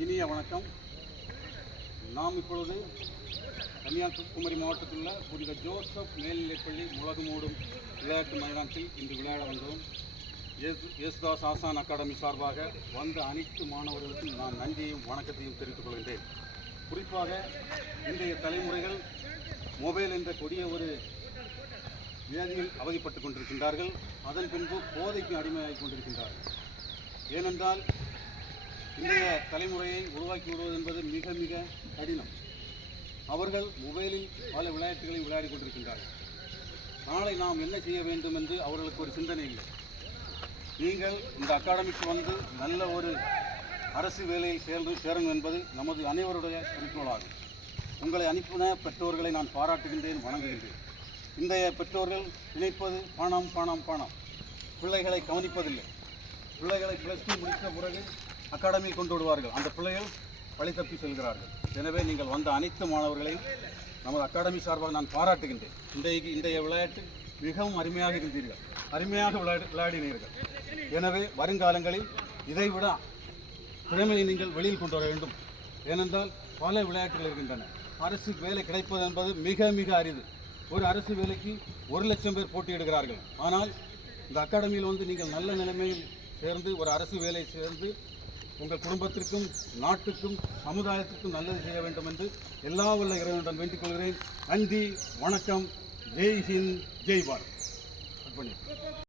இனிய வணக்கம். நாம் இப்பொழுது கன்னியாகுமரி மாவட்டத்தில் உள்ள புனித ஜோசப் மேல்நிலைப்பள்ளி முளகுமூடும் விளையாட்டு மைதானத்தில் இன்று விளையாட வந்தோம். இயேசுதாஸ் ஆசான் அகாடமி சார்பாக வந்த அனைத்து மாணவர்களுக்கும் நான் நன்றியையும் வணக்கத்தையும் தெரிவித்துக் கொள்கின்றேன். குறிப்பாக இன்றைய தலைமுறைகள் மொபைல் என்ற கொடிய ஒரு வியாதியில் அவதிப்பட்டுக் கொண்டிருக்கின்றார்கள். அதன் பின்பு போதைக்கு அடிமையாகிக் கொண்டிருக்கின்றார்கள். ஏனென்றால் இன்றைய தலைமுறையை உருவாக்கி விடுவது என்பது மிக மிக கடினம். அவர்கள் மொபைலில் பல விளையாட்டுகளை விளையாடி கொண்டிருக்கின்றார்கள். நாளை நாம் என்ன செய்ய வேண்டும் என்று அவர்களுக்கு ஒரு சிந்தனை இல்லை. நீங்கள் இந்த அகாடமிக்கு வந்து நல்ல ஒரு அரசு வேலையில் சேரும் என்பது நமது அனைவருடைய குறிக்கோளாகும். உங்களை அனுப்பின பெற்றோர்களை நான் பாராட்டுகின்றேன், வணங்குகின்றேன். இன்றைய பெற்றோர்கள் நினைப்பது பணம் பணம் பணம், பிள்ளைகளை கவனிப்பதில்லை. பிள்ளைகளை +2 முடித்த பிறகு அகாடமியில் கொண்டு விடுவார்கள். அந்த பிள்ளைகள் வழி தப்பி செல்கிறார்கள். எனவே நீங்கள் வந்த அனைத்து மாணவர்களையும் நமது அகாடமி சார்பாக நான் பாராட்டுகின்றேன். இன்றைய விளையாட்டு மிகவும் அருமையாக இருந்தீர்கள், அருமையாக விளையாடினீர்கள். எனவே வருங்காலங்களில் இதைவிட திறமையை நீங்கள் வெளியில் கொண்டு வர வேண்டும். ஏனென்றால் பல விளையாட்டுகள் இருக்கின்றன. அரசு வேலை கிடைப்பது என்பது மிக மிக அரிது. ஒரு அரசு வேலைக்கு 1 லட்சம் பேர் போட்டியிடுகிறார்கள். ஆனால் இந்த அகாடமியில் வந்து நீங்கள் நல்ல நிலைமையில் சேர்ந்து ஒரு அரசு வேலை சேர்ந்து உங்கள் குடும்பத்திற்கும் நாட்டுக்கும் சமுதாயத்திற்கும் நல்லது செய்ய வேண்டும் என்று எல்லா வல்ல இறைவனுடன் வேண்டிக் கொள்கிறேன். நன்றி, வணக்கம். ஜெய் ஹிந்த், ஜெய் பாரத்.